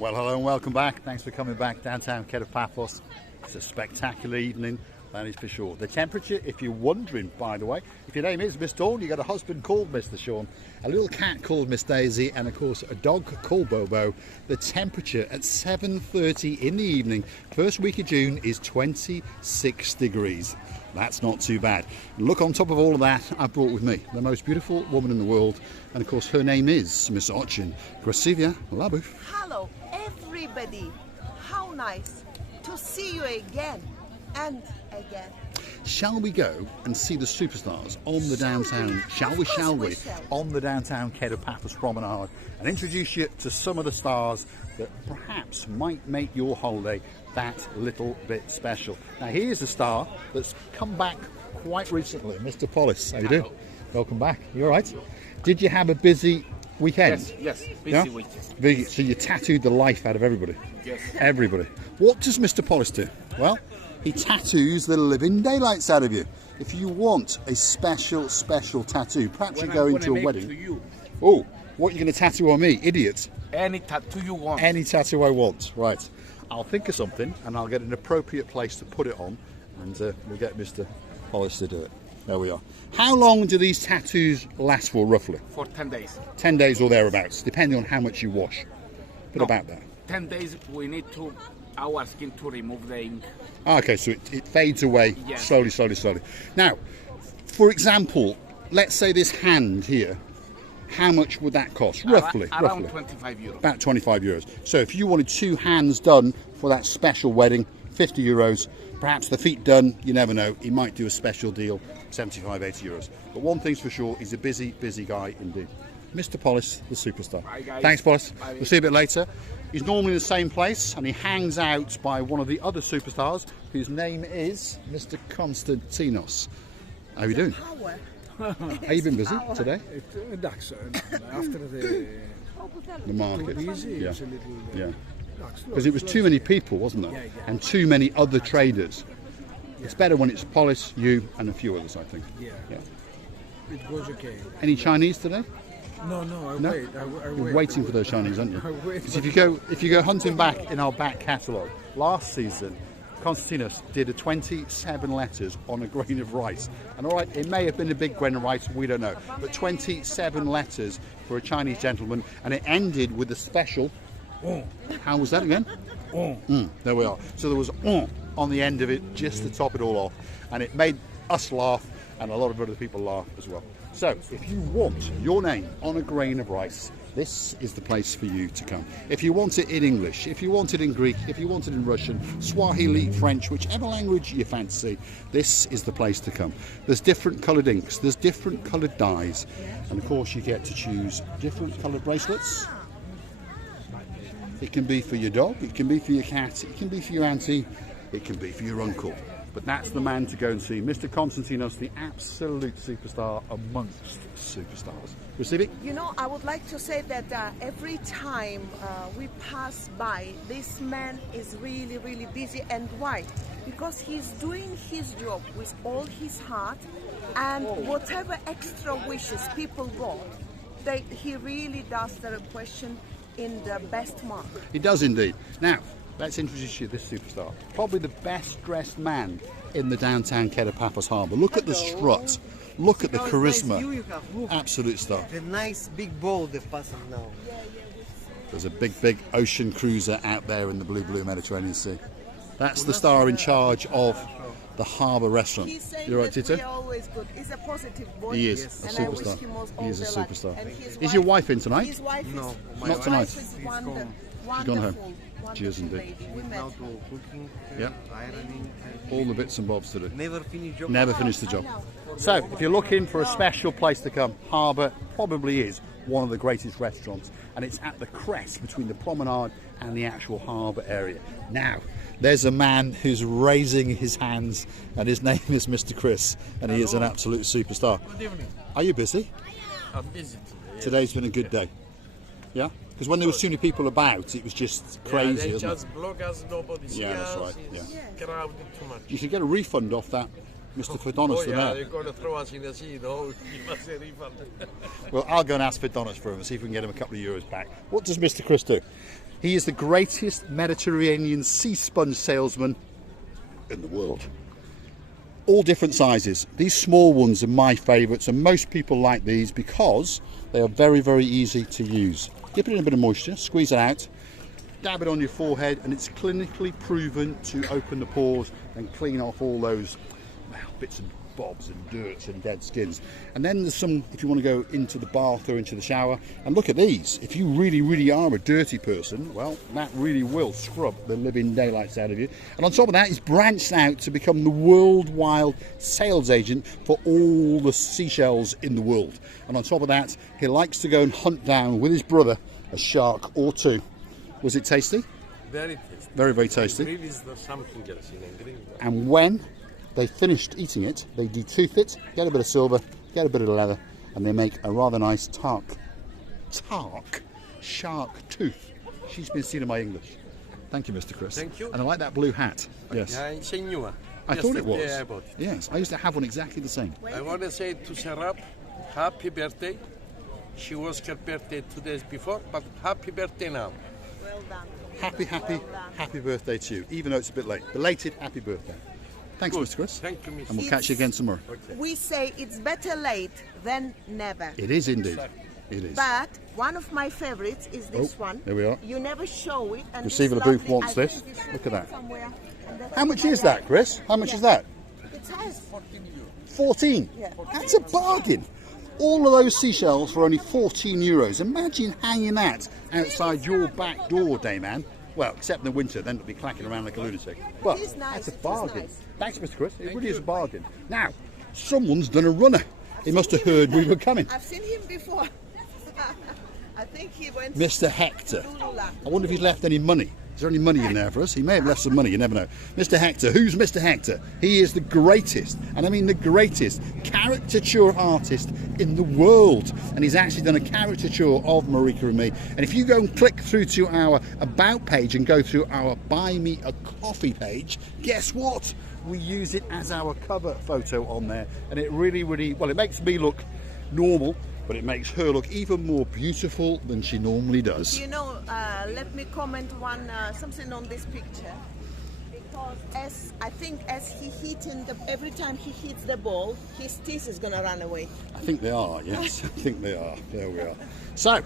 Well, hello and welcome back. Thanks for coming back downtown Kato Paphos. It's a spectacular evening, that is for sure. The temperature, if you're wondering, by the way, if your name is Miss Dawn, you've got a husband called Mr. Sean, a little cat called Miss Daisy, and of course a dog called Bobo. The temperature at 7:30 in the evening, first week of June, is 26 degrees. That's not too bad. Look, on top of all of that, I've brought with me the most beautiful woman in the world, and of course her name is Miss Ochin. Krasivia Labu. Hello everybody, how nice to see you again and again. Shall we go and see the superstars on the downtown, shall we, on the downtown Kato Paphos promenade, and introduce you to some of the stars that perhaps might make your holiday that little bit special. Now here's a star that's come back quite recently, Mr. Paphos. How you doing? Welcome back. You all right? Did you have a busy weekend? Yes, busy weekend. So you tattooed the life out of everybody? Yes. Everybody. What does Mr. Paphos do? Well, he tattoos the living daylights out of you. If you want a special tattoo, perhaps you go into a wedding. Oh, what are you going to tattoo on me? Idiot. Any tattoo you want. Any tattoo I want. Right. I'll think of something and I'll get an appropriate place to put it on, and we'll get Mr. Paphos to do it. There we are. How long do these tattoos last for, roughly? For 10 days. 10 days or thereabouts, depending on how much you wash. But about that. 10 days we need our skin to remove the ink. Okay, so it fades away slowly. Now, for example, let's say this hand here, how much would that cost, roughly? Around 25 euros. About 25 euros. So if you wanted 2 hands done for that special wedding, 50 euros. Perhaps the feet done, you never know. He might do a special deal, 75, 80 euros. But one thing's for sure, he's a busy guy indeed. Mr. Paphos, the superstar. Bye, guys. Thanks, Paphos. Bye. We'll see you a bit later. He's normally in the same place, and he hangs out by one of the other superstars, whose name is Mr. Konstantinos. How are you doing? Have you been busy today? After The market. busy, Yeah. it's a little. Yeah. Because it was too many people, wasn't there? Yeah. And too many other traders. It's better when it's Paphos, you, and a few others, I think. Yeah. Yeah. It goes okay. Any Chinese today? No, I No? wait. You're waiting for those Chinese, aren't you? I wait. Because if you go hunting back in our back catalogue, last season, Konstantinos did 27 letters on a grain of rice. And all right, it may have been a big grain of rice, we don't know. But 27 letters for a Chinese gentleman, and it ended with a special. How was that again? There we are. So there was on the end of it, just to top it all off. And it made us laugh, and a lot of other people laugh as well. So if you want your name on a grain of rice, this is the place for you to come. If you want it in English, if you want it in Greek, if you want it in Russian, Swahili, French, whichever language you fancy, this is the place to come. There's different coloured inks, there's different coloured dyes, and of course you get to choose different coloured bracelets. It can be for your dog, it can be for your cat, it can be for your auntie, it can be for your uncle. But that's the man to go and see, Mr. Konstantinos, the absolute superstar amongst superstars. Receive it? You know, I would like to say that every time we pass by, this man is really busy. And why? Because he's doing his job with all his heart, and whatever extra wishes people want, he really does the question in the best mark. He does indeed. Now, let's introduce you to this superstar. Probably the best dressed man in the downtown Kato Paphos Harbour. Look at the strut. Look at the charisma. Absolute star. The nice big boat that passes now. There's a big ocean cruiser out there in the blue Mediterranean Sea. That's the star in charge of the harbour restaurant. He's saying You're right, that Tito? we are always good. He's a positive boy. He is Yes. a And I wish superstar. him all He is a the luck. superstar. And his Is your wife in tonight? His wife No, is, my Not his tonight. wife is She's gone home. wonderful, She is indeed. lady. We met. now to cooking, Yeah. ironing, All the bits and bobs to do. never finish job. Never finished the job. So, if you're looking for a special place to come, Harbour probably is one of the greatest restaurants, and it's at the crest between the promenade and the actual harbour area. Now, there's a man who's raising his hands, and his name is Mr. Chris, and he is an absolute superstar. Good evening. Are you busy? I'm busy today. Today's been a good day. Yeah? Because when there was too many people about, it was just crazy, they wasn't it? just block us, nobody sees Yeah, that's us. right, It's crowded too much. You should get a refund off that, Mr. Fedonis, Oh the yeah, mayor. they're going to throw us in the sea, no, give us a refund. Well, I'll go and ask Fedonis for him and see if we can get him a couple of euros back. What does Mr. Chris do? He is the greatest Mediterranean sea sponge salesman in the world. All different sizes. These small ones are my favourites, and most people like these because they are very, very easy to use. Dip it in a bit of moisture, squeeze it out, dab it on your forehead, and it's clinically proven to open the pores and clean off all those bits and bobs and dirts and dead skins. And then there's some, if you want to go into the bath or into the shower, and look at these. If you really, really are a dirty person, well, that really will scrub the living daylights out of you. And on top of that, he's branched out to become the worldwide sales agent for all the seashells in the world. And on top of that, he likes to go and hunt down with his brother a shark or two. Was it tasty? Very tasty. Very, very tasty. Grill is the something else in a grill. And when they finished eating it, they detooth it, get a bit of silver, get a bit of leather, and they make a rather nice shark tooth. She's been seen in my English. Thank you, Mr. Chris. Thank you. And I like that blue hat. Yes. Yeah, it's a new one. I thought it was. Yesterday I bought it. Yes, I used to have one exactly the same. I want to say to Sarah, happy birthday. She was her birthday 2 days before, but happy birthday now. Well done. Happy birthday to you, even though it's a bit late. Belated happy birthday. Thanks, Good. Mr. Chris. Thank you, Mr. And we'll catch you again tomorrow. We say it's better late than never. It is indeed. It is. But one of my favorites is this one. There we are. You never show it. And Receiver this the booth lovely- wants I this. think it's Look at that. somewhere, and that's How much what I is that, like. Chris? How much Yeah. is that? It has. 14. Yeah. That's a bargain. All of those seashells for only 14 euros. Imagine hanging that outside your back door, Dayman. Well, except in the winter, then it'll be clacking around like a lunatic. But It is nice, that's a it is bargain. nice. Thanks, Mr. Chris. It really is a bargain. Now, someone's done a runner. He must have heard we were coming. I've seen him before. I think he went Mr. Hector. to Lula. I wonder if he's left any money. Is there any money in there for us? He may have left some money, you never know. Mr. Hector, who's Mr. Hector? He is the greatest, and I mean the greatest, caricature artist in the world. And he's actually done a caricature of Marika and me. And if you go and click through to our About page and go through our Buy Me a Coffee page, guess what? We use it as our cover photo on there. And it really, really, well, it makes me look normal, but it makes her look even more beautiful than she normally does. You know, let me comment something on this picture. Because as he hitting every time he hits the ball, his teeth is gonna run away. I think they are, yes. I think they are. There we are. So,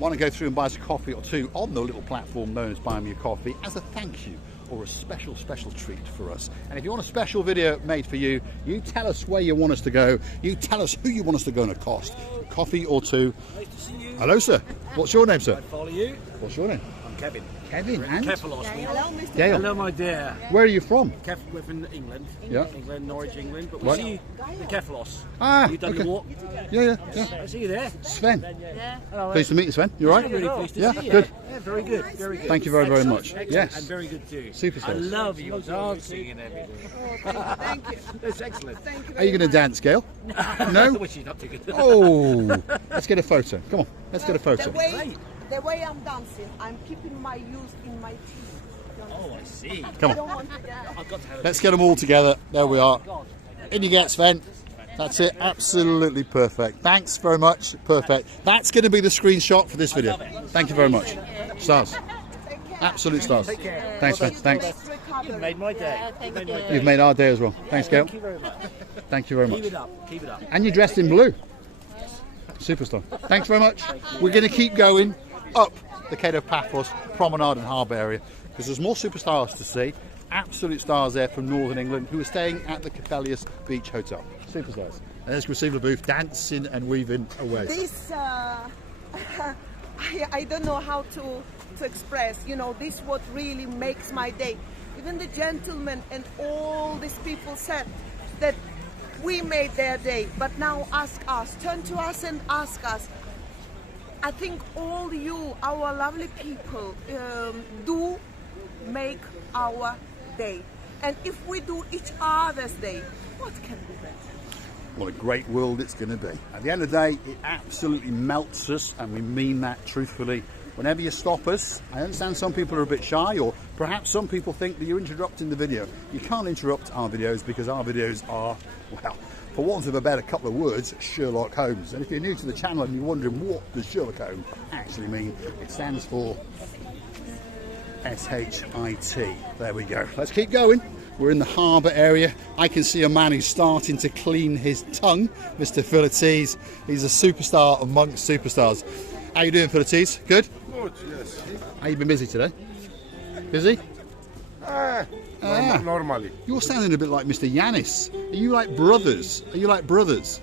want to go through and buy us a coffee or two on the little platform known as Buy Me a Coffee as a thank you or a special treat for us. And if you want a special video made for you, you tell us where you want us to go. You tell us who you want us to go and accost. Coffee or two. Nice to see you. Hello, sir. What's your name, sir? I follow you. What's your name? I'm Kevin. Kevin and Paphos. Hello, Mr. Gail. Hello, my dear. Where are you from? Kevin, we're from England. Yeah. England, Norwich, England. But we Right. see you in Paphos. Ah, You done okay. your walk? Yeah. I see you there. Sven. Yeah. Hello. Pleased to meet you, Sven. You all right? Really pleased to Yeah, see you. good. Yeah, very good. Very good. Thank you very, very much. Excellent. Yes. And very good too. Superstars. I love your dancing and everything. Thank you. That's excellent. Thank you. Are you going to dance, Gail? No? Which she's not too good. Oh, let's get a photo. Come on, let's get a photo. The way I'm dancing, I'm keeping my youth in my teeth. Oh, I see. Come I on, don't want to get I've got to have a let's get them all together. There we are. In you get, Sven. That's it. Absolutely perfect. Thanks very much. Perfect. That's going to be the screenshot for this video. Thank you very much. Stars. Absolute stars. Thanks, Sven. Thanks. You've made my day. You've made our day as well. Thanks, Gail. Thank you very much. Thank you very Keep much. it up. Keep it up. And you're dressed in blue. Superstar. Thanks very much. We're going to keep going up the Kato Paphos Promenade and Harbour area because there's more superstars to see. Absolute stars there from Northern England who are staying at the Capellius Beach Hotel. Superstars. And there's Receiver Booth dancing and weaving away. this. I don't know how to express. You know, this what really makes my day. Even the gentlemen and all these people said that we made their day, but now ask us, turn to us and ask us. I think all you, our lovely people, do make our day. And if we do each other's day, what can be better? What a great world it's going to be. At the end of the day, it absolutely melts us, and we mean that truthfully. Whenever you stop us, I understand some people are a bit shy, or perhaps some people think that you're interrupting the video. You can't interrupt our videos because our videos are, well, for want of a better couple of words, Sherlock Holmes. And if you're new to the channel and you're wondering what does Sherlock Holmes actually mean, it stands for S-H-I-T. There we go. Let's keep going. We're in the harbour area. I can see a man who's starting to clean his tongue, Mr. Philotes. He's a superstar amongst superstars. How you doing, Philotes? Good? Good, yes. How you been busy today? Busy? Normally. You're sounding a bit like Mr. Yanis. Are you like brothers? Are you like brothers?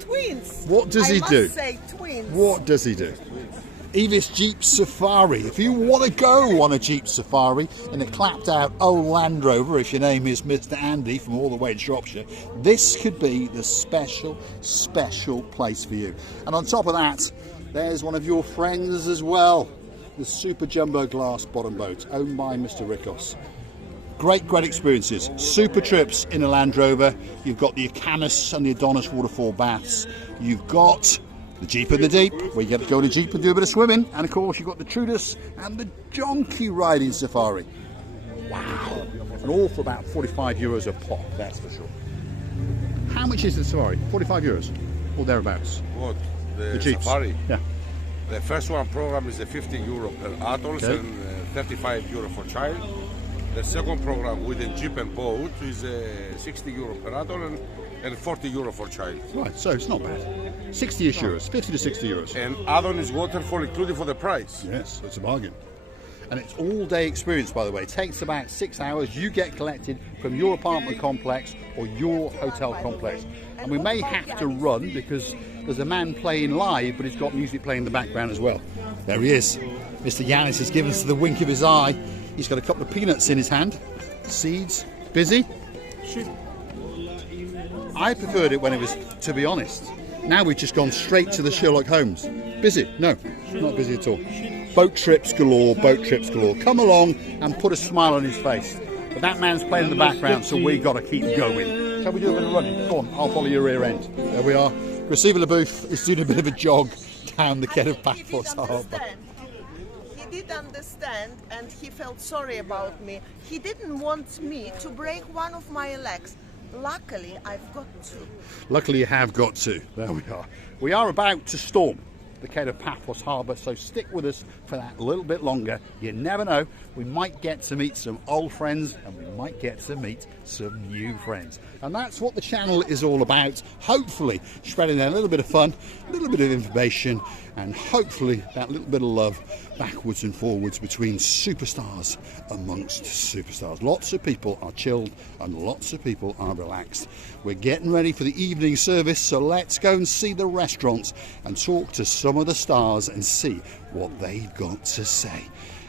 Twins. What does he do? I must say twins. What does he do? Evis Jeep Safari. If you want to go on a Jeep Safari in a clapped out old Land Rover, if your name is Mr. Andy from all the way in Shropshire, this could be the special place for you. And on top of that, there's one of your friends as well, the Super Jumbo Glass Bottom Boat, owned by Mr. Rikos. Great experiences. Super trips in a Land Rover. You've got the Acanis and the Adonis waterfall baths. You've got the Jeep in the Deep, where you get to go in the Jeep and do a bit of swimming. And of course, you've got the Trudus and the Donkey riding safari. Wow. And all for about €45 a pop, that's for sure. How much is the safari? €45 or thereabouts? What? The Jeeps. Safari? Yeah. The first one program is €50 per adult Okay. and €35 for child. The second program with the Jeep and boat is €60 per adult and €40 for child. Right, so it's not bad. 60-ish euros, 50 to 60 euros. And add-on is waterfall included for the price. Yes, it's a bargain. And it's all-day experience, by the way. It takes about 6 hours. You get collected from your apartment complex or your hotel complex. And we may have to run because there's a man playing live, but he's got music playing in the background as well. There he is. Mr. Yanis has given us the wink of his eye. He's got a couple of peanuts in his hand. Seeds. Busy? I preferred it when it was, to be honest. Now we've just gone straight to the Sherlock Holmes. Busy? No, not busy at all. Boat trips galore, boat trips galore. Come along and put a smile on his face. But that man's playing in the background, so we got to keep going. Shall we do a bit of running? Go on, I'll follow your rear end. There we are. Receiver LeBouf is doing a bit of a jog down the Kato Paphos Harbour. He did understand, and he felt sorry about me. He didn't want me to break one of my legs. Luckily, I've got to. Luckily you have got to. There we are. We are about to storm the Kato Paphos Harbour, so stick with us for that a little bit longer. You never know, we might get to meet some old friends and we might get to meet some new friends. And that's what the channel is all about. Hopefully spreading a little bit of fun, a little bit of information, and hopefully that little bit of love backwards and forwards between superstars amongst superstars. Lots of people are chilled and lots of people are relaxed. We're getting ready for the evening service, so let's go and see the restaurants and talk to some of the stars and see what they've got to say.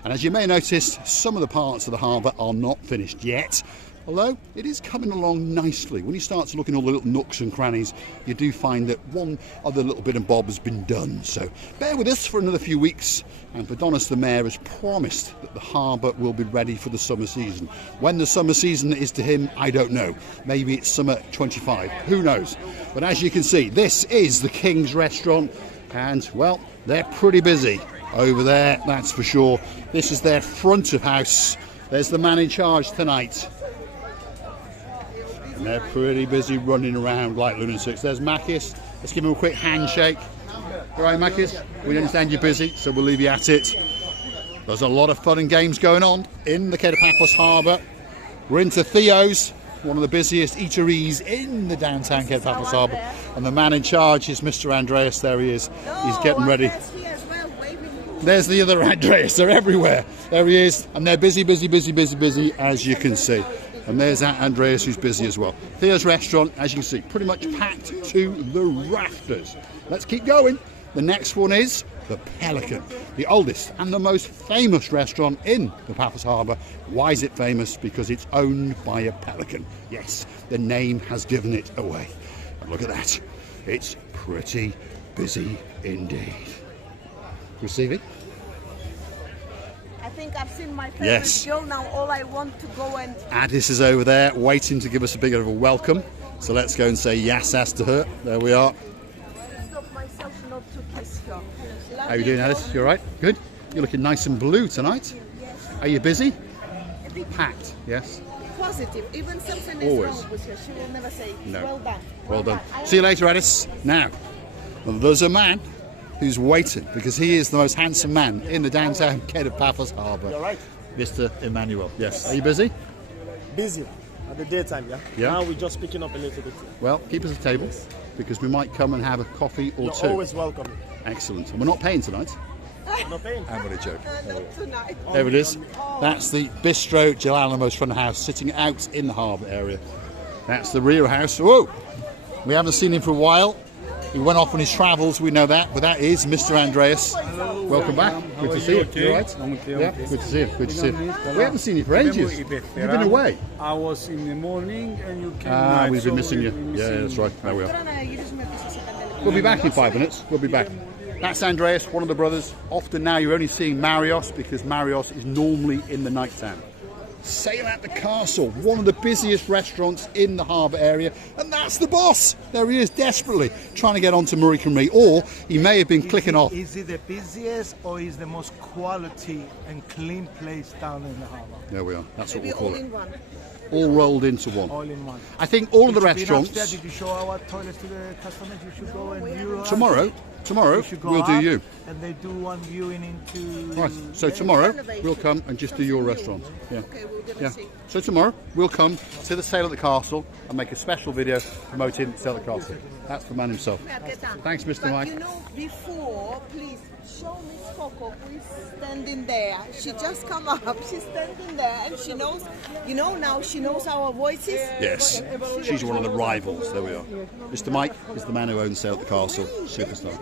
And as you may notice, some of the parts of the harbour are not finished yet, although it is coming along nicely. When you start to look in all the little nooks and crannies, you do find that one other little bit and bob has been done. So bear with us for another few weeks, and Adonis the Mayor has promised that the harbour will be ready for the summer season. When the summer season is to him, I don't know. Maybe it's summer 25, who knows? But as you can see, this is the King's Restaurant, and well, they're pretty busy over there, that's for sure. This is their front of house. There's the man in charge tonight. And they're pretty busy running around like lunatics. There's Makis. Let's give him a quick handshake. All right, Makis, we understand you're busy, so we'll leave you at it. There's a lot of fun and games going on in the Kato Paphos Harbour. We're into Theo's, one of the busiest eateries in the downtown Kato Paphos Harbour. And the man in charge is Mr. Andreas. There he is. He's getting ready. There's the other Andreas. They're everywhere. There he is. And they're busy, as you can see. And there's that Andreas who's busy as well. Theo's restaurant, as you can see, pretty much packed to the rafters. Let's keep going. The next one is the Pelican, the oldest and the most famous restaurant in the Paphos Harbour. Why is it famous? Because it's owned by a pelican. Yes, the name has given it away. And look at that. It's pretty busy indeed. Receiving? I think I've seen my favorite Yes. girl now. All I want to go and Addis is over there waiting to give us a bit of a welcome. So let's go and say yes as to her. There we are. stop myself not to kiss her. How are you doing, Alice? You all right? Good? You're looking nice and blue tonight. Are you busy? Packed, yes? Positive. Even something is Always. wrong with her, she will never say, No. well done. Well done. See you later, Addis. Now, there's a man who's waiting, because he is the most handsome man in the downtown Kato Paphos Harbour. You're right. Mr. Emmanuel. Yes. Are you busy? Busy at the daytime, yeah? Yeah. Now we're just picking up a little bit. Well, keep us a table, because we might come and have a coffee or You're two. always welcome. Excellent. And we're not paying tonight. No pain. I'm going to joke. Not tonight. There it is. That's the Bistro Gelalamo's front house, sitting out in the harbour area. That's the rear house. Whoa! We haven't seen him for a while. He went off on his travels, we know that, but that is Mr. Andreas. Welcome back. Good to see you. You all right? Yeah, good to see you. Good to see you. We haven't seen you for ages. You've been away. I was in the morning and you came Ah, night, we've been so missing you. we've been Yeah, missing that's right. There we are. We'll We'll be back in 5 minutes. We'll be back. That's Andreas, one of the brothers. Often now you're only seeing Marios, because Marios is normally in the night time. Sail at the Castle, one of the busiest restaurants in the harbour area, and that's the boss. There he is, desperately trying to get onto Murray Cymru, or he may have been clicking off. Is it the busiest or is the most quality and clean place down in the harbour? There we are. That's what Maybe we'll call all it. in one. All rolled into one. All in one. I think all of the Did you been restaurants. upstairs? Did you show our toilets to the customers? You should go and view us. Tomorrow, You should go we'll do up you. And they do one viewing into. Right. So tomorrow we'll come and just do your restaurant. Yeah. Okay, we'll give Yeah. a see. So tomorrow we'll come to the Sail at the Castle and make a special video promoting Sail at the Castle. That's the man himself. Thanks, Mr. But Mike. you know, before, please show Miss Coco who is standing there. She just come up. She's standing there, and she knows. You know, now she knows our voices. Yes, she's one of the rivals. There we are. Mr. Mike is the man who owns Sail at the Castle, superstar.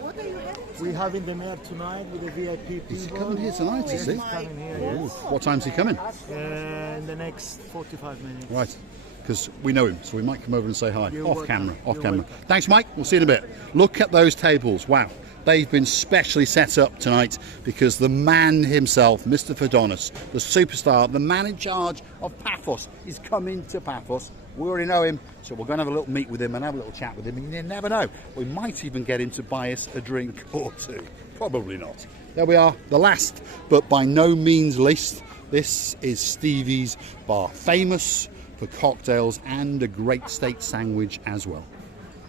What are you having? We're having the mayor tonight with the VIP people. Is he coming here tonight, is he? He's coming here, Ooh. yes. What time's he coming? In the next 45 minutes. Right, because we know him, so we might come over and say hi. You're Off welcome. camera, off You're camera. welcome. Thanks, Mike. We'll see you in a bit. Look at those tables. Wow. They've been specially set up tonight because the man himself, Mr. Fodonis, the superstar, the man in charge of Paphos, is coming to Paphos. We already know him, so we're going to have a little meet with him and have a little chat with him. And you never know, we might even get him to buy us a drink or two. Probably not. There we are, the last, but by no means least. This is Stevie's Bar, famous for cocktails and a great steak sandwich as well.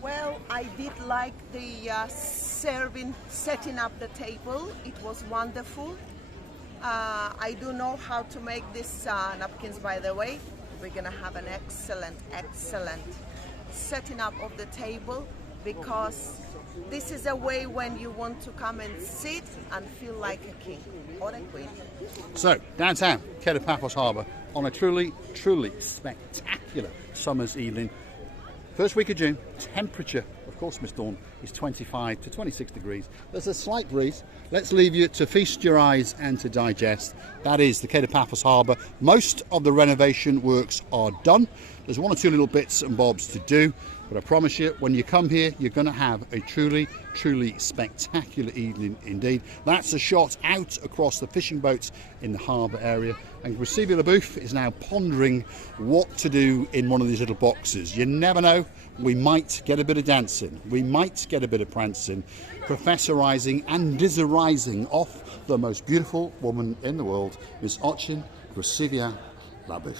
Well, I did like the setting up the table. It was wonderful. I do know how to make these napkins, by the way. We're gonna have an excellent setting up of the table, because this is a way when you want to come and sit and feel like a king or a queen. So, downtown, Kato Paphos Harbour, on a truly spectacular summer's evening. First week of June, temperature, of course, Miss Dawn, is 25 to 26 degrees. There's a slight breeze. Let's leave you to feast your eyes and to digest. That is the Kato Paphos Harbour. Most of the renovation works are done. There's one or two little bits and bobs to do, but I promise you, when you come here, you're going to have a truly spectacular evening indeed. That's a shot out across the fishing boats in the harbour area, and Grisivia LaBouffe is now pondering what to do in one of these little boxes. You never know, we might get a bit of dancing, we might get a bit of prancing, professorising and dizzerising off the most beautiful woman in the world, Miss Ochin Grisivia LaBouffe.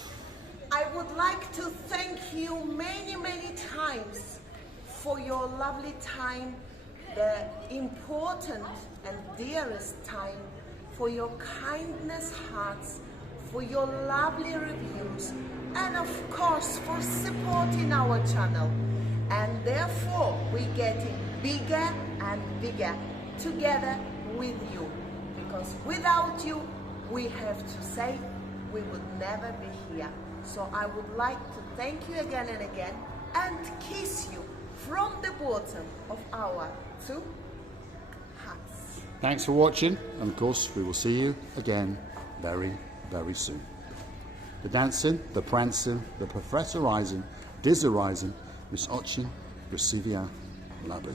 I would like to thank you many times for your lovely time, the important and dearest time, for your kindness hearts, for your lovely reviews, and of course for supporting our channel. And therefore we're getting bigger and bigger together with you, because without you, we have to say, we would never be here. So I would like to thank you again and again, and kiss you from the bottom of our two hearts. Thanks for watching, and of course we will see you again very soon. The dancing, the prancing, the professorising, dizzerising, Miss Ochin Grisivia LaBouffe.